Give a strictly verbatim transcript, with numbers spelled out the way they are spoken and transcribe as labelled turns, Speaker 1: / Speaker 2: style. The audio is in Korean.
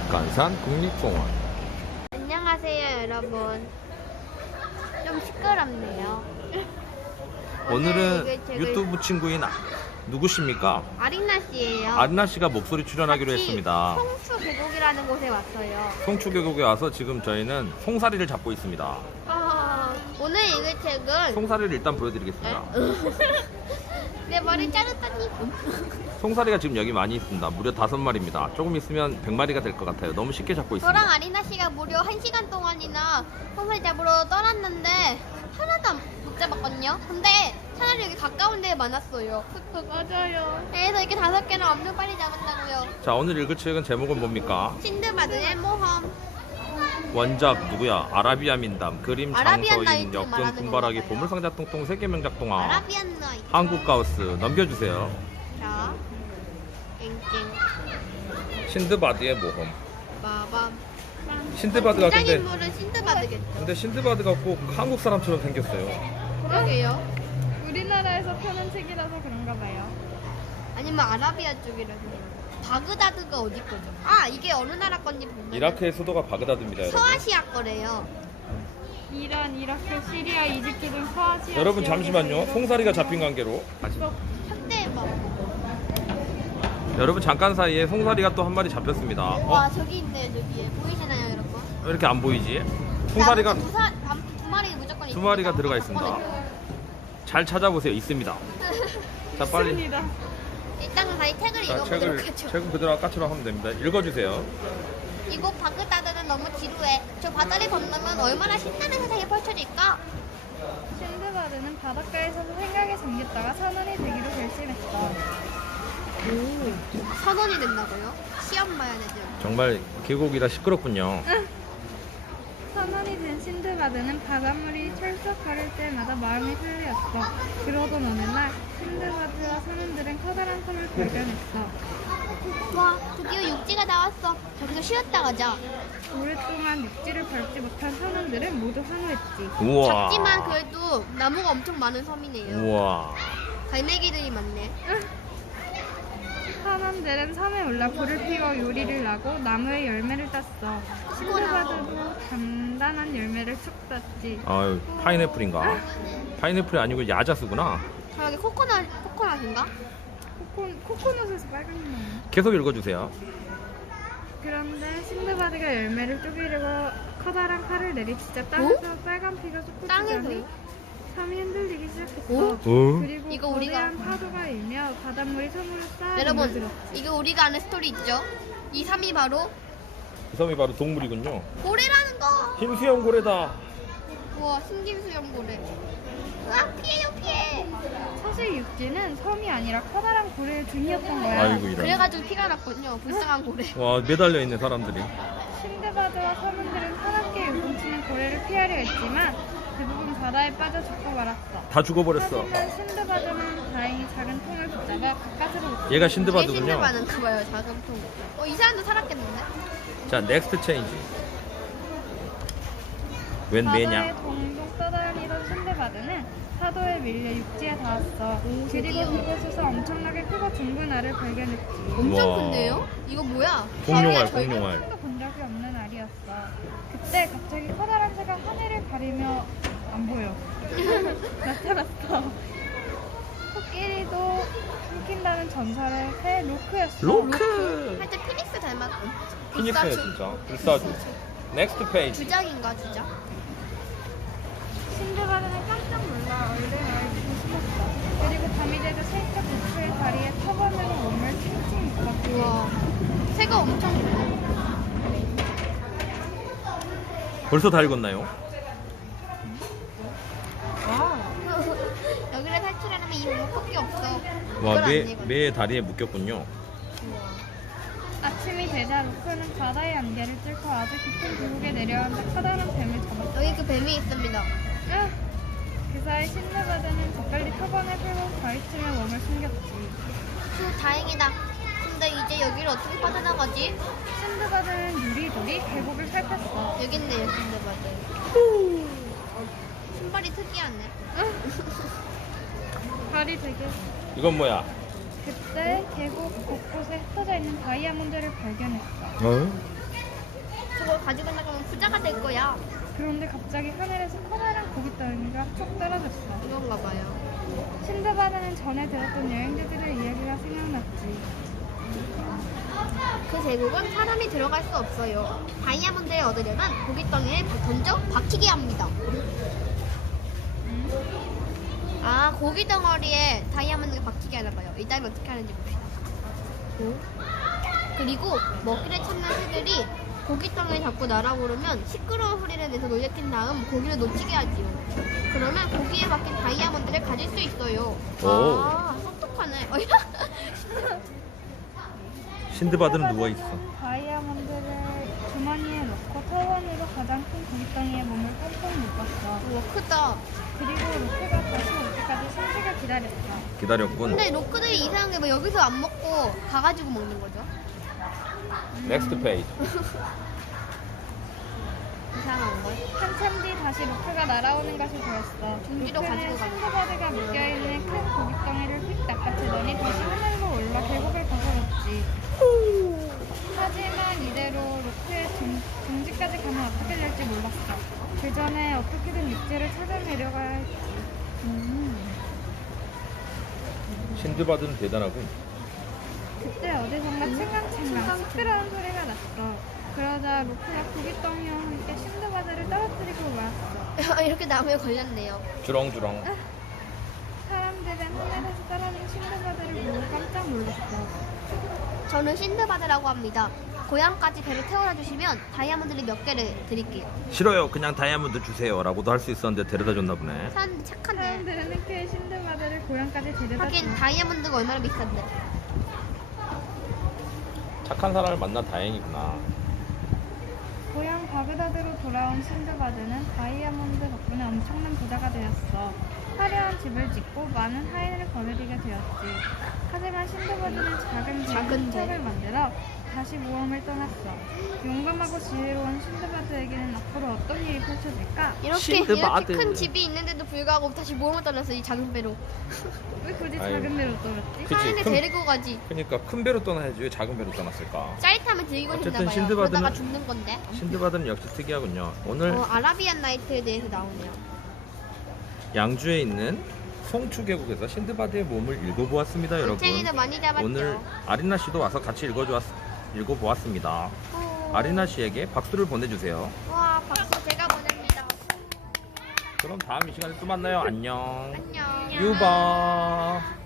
Speaker 1: 백간산 국립공원.
Speaker 2: 안녕하세요 여러분. 좀 시끄럽네요.
Speaker 1: 오늘은
Speaker 2: 이게 제가
Speaker 1: 유튜브 친구인 아- 누구십니까?
Speaker 2: 아리나 씨예요.
Speaker 1: 아리나 씨가 목소리 출연하기로
Speaker 2: 같이
Speaker 1: 했습니다.
Speaker 2: 송수 계곡이라는 곳에 왔어요.
Speaker 1: 송추계곡에 와서 지금 저희는 송사리를 잡고 있습니다.
Speaker 2: 아, 오늘 읽을 책은
Speaker 1: 송사리를 일단 보여드리겠습니다.
Speaker 2: 내 머리 자르다니.
Speaker 1: 송사리가 지금 여기 많이 있습니다. 무려 다섯 마리입니다. 조금 있으면 백 마리가 될 것 같아요. 너무 쉽게 잡고 있습니다.
Speaker 2: 저랑 아리나 씨가 무려 한 시간 동안이나 송사리 잡으러 떠났는데 하나도 안- 못 잡았거든요. 근데 차라리 여기 가까운 데에 많았어요. 맞아요. 그래서 이렇게 다섯 개나 엄청 빨리 잡았다고요.
Speaker 1: 자, 오늘 읽을 책은 제목은 뭡니까?
Speaker 2: 신드바드의 모험.
Speaker 1: 원작 누구야? 아라비아 민담, 그림
Speaker 2: 아라비안
Speaker 1: 장서인,
Speaker 2: 나이트
Speaker 1: 역전
Speaker 2: 말하는
Speaker 1: 군바라기,
Speaker 2: 건가요?
Speaker 1: 보물상자 통통, 세계명작 동화,
Speaker 2: 아라비안 나이트.
Speaker 1: 한국가우스. 넘겨주세요.
Speaker 2: 자, 땡땡.
Speaker 1: 신드바드의 모험.
Speaker 2: 빠밤.
Speaker 1: 신드바드가 근데
Speaker 2: 등장인물은 신드바드겠죠.
Speaker 1: 근데 신드바드가 꼭 한국 사람처럼 생겼어요.
Speaker 2: 그러게요.
Speaker 3: 우리나라에서 펴는 책이라서 그런가 봐요.
Speaker 2: 아니면 아라비아 쪽이라서. 바그다드가 어디 거죠? 아, 이게 어느 나라 건지 보면
Speaker 1: 이라크의 수도가 바그다드입니다, 여러분.
Speaker 2: 서아시아 거래요.
Speaker 3: 이란, 이라크, 시리아, 이집트 등 서아시아
Speaker 1: 여러분
Speaker 3: 지역에서
Speaker 1: 잠시만요.
Speaker 3: 이루어진
Speaker 1: 송사리가 잡힌 관계로
Speaker 2: 현대 막.
Speaker 1: 여러분 잠깐 사이에 송사리가 또 한 마리 잡혔습니다.
Speaker 2: 와,
Speaker 1: 어?
Speaker 2: 저기 있네요, 저기에. 보이시나요, 여러분?
Speaker 1: 왜 이렇게 안 보이지? 송사리가
Speaker 2: 두, 사, 두 마리 무조건
Speaker 1: 두 마리가
Speaker 2: 있습니다.
Speaker 1: 들어가 있습니다. 잘 찾아보세요. 있습니다. 자, 빨리.
Speaker 3: 있습니다.
Speaker 2: 일단은 다시 책을
Speaker 1: 자,
Speaker 2: 읽어보도록
Speaker 1: 책을
Speaker 2: 하죠.
Speaker 1: 책은 그대로 아까처럼 하면 됩니다. 읽어주세요.
Speaker 2: 이곳 바그다드는 너무 지루해. 저 바다를 건너면 얼마나 신나는 세상이 펼쳐질까?
Speaker 3: 신드바드는 바닷가에서도 생각에 잠겼다가 선원이 되기로 결심했어.
Speaker 2: 오, 선원이 된다고요? 시험 봐야 되죠.
Speaker 1: 정말 계곡이라 시끄럽군요.
Speaker 3: 선원이 된 신드바드는 바닷물이 철썩거릴 때마다 마음이 설레었어. 그러던 어느 날 신드바드와 선원들은 커다란 섬을 발견했어.
Speaker 2: 와, 드디어 육지가 나왔어. 저기서 쉬었다 가자.
Speaker 3: 오랫동안 육지를 밟지 못한 선원들은 모두 환호했지.
Speaker 1: 우와.
Speaker 2: 작지만 그래도 나무가 엄청 많은 섬이네요.
Speaker 1: 우와.
Speaker 2: 갈매기들이 많네.
Speaker 3: 선원들은 섬에 올라 불을 피워 요리를 하고 나무에 열매를 땄어. 신드바드도 단단한 열매를 툭 땄지.
Speaker 1: 아유, 파인애플인가? 파인애플이 아니고 야자수구나.
Speaker 2: 저기 코코넛, 코코넛인가?
Speaker 3: 코코, 코코넛에서 빨간 게 나네.
Speaker 1: 계속 읽어주세요.
Speaker 3: 그런데 신드바드가 열매를 쪼개려고 커다란 칼을 내리치자 땅에서 빨간 피가 솟구치더니
Speaker 2: 땅에서요?
Speaker 3: 섬이 흔들리기 시작했어.
Speaker 2: 오?
Speaker 1: 어?
Speaker 3: 그리고
Speaker 2: 이거 우리가-
Speaker 3: 거대한 파도가 일며 바닷물이 섬으로 쌓여
Speaker 2: 여러분,
Speaker 3: 들었지.
Speaker 2: 이거 우리가 아는 스토리 있죠? 이 섬이 바로
Speaker 1: 이 섬이 바로 동물이군요.
Speaker 2: 고래라는 거.
Speaker 1: 흰수염 고래다.
Speaker 2: 우와, 신김수염 고래. 으아, 피해요, 피해.
Speaker 3: 사실 육지는 섬이 아니라 커다란 고래의 등이었던 거야.
Speaker 1: 아이고 이런.
Speaker 2: 그래가지고 피가 났군요. 불쌍한 고래.
Speaker 1: 와, 매달려 있는 사람들이.
Speaker 3: 신드바드와 선원들은 사납게 요동치는 고래를 피하려 했지만 대부분 바다에 빠져 죽고 말았어.
Speaker 1: 다 죽어버렸어.
Speaker 3: 하지만 신드바드는 다행히 작은 통을 붙잡아 바깥으로
Speaker 1: 얘가
Speaker 2: 이게
Speaker 1: 신드바드군요.
Speaker 2: 신드바드인가 봐요, 작은 통. 어, 이 사람도 살았겠는데?
Speaker 1: 자, 넥스트 체인지. 웬
Speaker 3: 바다에
Speaker 1: 매냐?
Speaker 3: 동동 떠다니던 신드바드는 파도에 밀려 육지에 닿았어. 그리고 그곳에서 엄청나게 크고 둥근 알을 발견했지.
Speaker 2: 엄청
Speaker 1: 우와.
Speaker 2: 큰데요? 이거 뭐야?
Speaker 1: 공룡알,
Speaker 2: 하루에 저희-
Speaker 1: 공룡알.
Speaker 3: 한 번도 본 적이 없는 알이었어. 그때 갑자기 커다란 새가 하늘을 가리며 안 보여. 나타났어. 코끼리도 숨긴다는 전설의 새 로크였어.
Speaker 1: 로크.
Speaker 2: 살짝 피닉스 닮았고.
Speaker 1: 피닉스네
Speaker 2: 불사조.
Speaker 1: 진짜. 불사조. 넥스트 페이지.
Speaker 2: 주작인가, 주작?
Speaker 3: 신드바드는 깜짝 놀라 얼른 알고 숨었어. 그리고 밤이 돼도 살짝 로크의 다리에 터번으로 몸을 칭칭 묶었지.
Speaker 2: 우와. 새가 엄청 크네.
Speaker 1: 벌써 다 읽었나요?
Speaker 2: 여기를 탈출하려면 이 몸밖에 없어.
Speaker 1: 와,
Speaker 2: 이걸 안
Speaker 1: 매,
Speaker 2: 읽었네.
Speaker 1: 매의 다리에 묶였군요.
Speaker 3: 아침이 되자 로크는 바다의 안개를 뚫고 아주 깊은 계곡에 내려앉아 커다란 뱀을 잡았어.
Speaker 2: 여기 그 뱀이 있습니다.
Speaker 3: 으! 그 사이 신드바드는 재빨리 터번을 풀고 바위틈에 몸을 숨겼지.
Speaker 2: 휴, 다행이다. 근데 이제 여기를 어떻게 빠져나가지?
Speaker 3: 신드바드는 유리돌이 계곡을 살폈어.
Speaker 2: 여기 있네요, 신데바드. 신발이 특이하네.
Speaker 3: 발이 되게.
Speaker 1: 이건 뭐야?
Speaker 3: 그때 계곡 곳곳에 흩어져 있는 다이아몬드를 발견했어.
Speaker 1: 어?
Speaker 2: 이거 가지고 나가면 부자가 될 거야.
Speaker 3: 그런데 갑자기 하늘에서 커다란 고깃덩이가 툭 떨어졌어.
Speaker 2: 그런가 봐요.
Speaker 3: 신드바드는 전에 들었던 여행자들의 이야기가 생각났지.
Speaker 2: 그 제국은 사람이 들어갈 수 없어요. 다이아몬드를 얻으려면 고깃덩이를 던져 박히게 합니다. 아, 고기덩어리에 다이아몬드가 박히게 하나 봐요. 이따가 어떻게 하는지 봅시다. 그리고 먹이를 찾는 새들이 고깃덩이를 잡고 날아오르면 시끄러운 소리를 내서 놀래킨 다음 고기를 놓치게 하지요. 그러면 고기에 박힌 다이아몬드를 가질 수 있어요. 아, 똑똑하네.
Speaker 1: 신드바드는 누워 있어.
Speaker 3: 다이아몬드를 주머니에 넣고 타원으로 가장 큰 고깃덩이에 몸을 꽁꽁 묶었어.
Speaker 2: 우와, 크다.
Speaker 3: 그리고 로크가 다시 올 때까지 숨쉬게 기다렸어.
Speaker 1: 기다렸군.
Speaker 2: 근데 로크들이 이상한 게 뭐 여기서 안 먹고 가가지고 먹는 거죠?
Speaker 1: 넥스트 페이지.
Speaker 2: 이상한 걸.
Speaker 3: 한참 뒤 다시 로크가 날아오는 것이 보였어.
Speaker 2: 둥지로
Speaker 3: 로크는
Speaker 2: 가지고 가는
Speaker 3: 신드바드가 묶여있는 큰 고깃덩이를 휙 낚아채더니 다시 하늘로 올라 계곡을 벗어났지. 하지만 이대로 로크의 둥, 둥지까지 가면 어떻게 될지 몰랐어. 그 전에 어떻게든 육지를 찾아내려가야 했지. 음.
Speaker 1: 신드바드는 대단하군.
Speaker 3: 그때 어디선가 칭강칭강 시끄러운 소리가 났어. 그러자 로크가 고깃덩이와 함께 신드바드를 떨어뜨리고 말았어.
Speaker 2: 이렇게 나무에 걸렸네요.
Speaker 1: 주렁주렁.
Speaker 3: 사람들은 하늘에서 떨어진 신드바드를 보고 깜짝 놀랐어.
Speaker 2: 저는 신드바드라고 합니다. 고향까지 배를 태워다 주시면 다이아몬드를 몇 개를 드릴게요.
Speaker 1: 싫어요. 그냥 다이아몬드 주세요. 라고도 할 수 있었는데 데려다 줬나 보네.
Speaker 2: 사람들 착하네.
Speaker 3: 사람들은 흔쾌히 신드바드를 고향까지 데려다
Speaker 2: 하긴
Speaker 3: 줘.
Speaker 2: 다이아몬드가 얼마나 비싼데.
Speaker 1: 착한 사람을 만나 다행이구나.
Speaker 3: 고향 바그다드로 돌아온 신드바드는 다이아몬드 덕분에 엄청난 부자가 되었어. 화려한 집을 짓고 많은 하인을 거느리게 되었지. 하지만 신드바드는 작은
Speaker 2: 작은
Speaker 3: 배, 을 만들어 다시 모험을 떠났어. 용감하고 지혜로운 신드바드에게는 앞으로 어떤 일이 펼쳐질까?
Speaker 2: 이렇게
Speaker 1: 신드바드.
Speaker 2: 이렇게 큰 집이 있는데도 불구하고 다시 모험을 떠났어, 이 작은 배로.
Speaker 3: 왜 굳이
Speaker 1: 아유.
Speaker 3: 작은 배로 떠났지?
Speaker 1: 그치,
Speaker 2: 하인을
Speaker 1: 큰-
Speaker 2: 데리고 가지.
Speaker 1: 그러니까 큰 배로 떠나야지 왜 작은 배로 떠났을까?
Speaker 2: 짜릿하면 들고
Speaker 1: 어쨌든
Speaker 2: 싶나 봐요.
Speaker 1: 신드바드는-
Speaker 2: 그러다가 죽는 건데.
Speaker 1: 신드바드는 역시 특이하군요. 오늘
Speaker 2: 어, 아라비안 나이트에 대해서 나오네요.
Speaker 1: 양주에 있는 송추 계곡에서 신드바드의 몸을 읽어보았습니다, 여러분.
Speaker 2: 올챙이도 많이 잡았죠.
Speaker 1: 오늘 아리나 씨도 와서 같이 읽어주었, 읽어보았습니다.
Speaker 2: 어.
Speaker 1: 아리나 씨에게 박수를 보내주세요.
Speaker 2: 와, 박수 제가 보냅니다.
Speaker 1: 그럼 다음 이 시간에 또 만나요. 안녕.
Speaker 2: 안녕.
Speaker 1: 유바.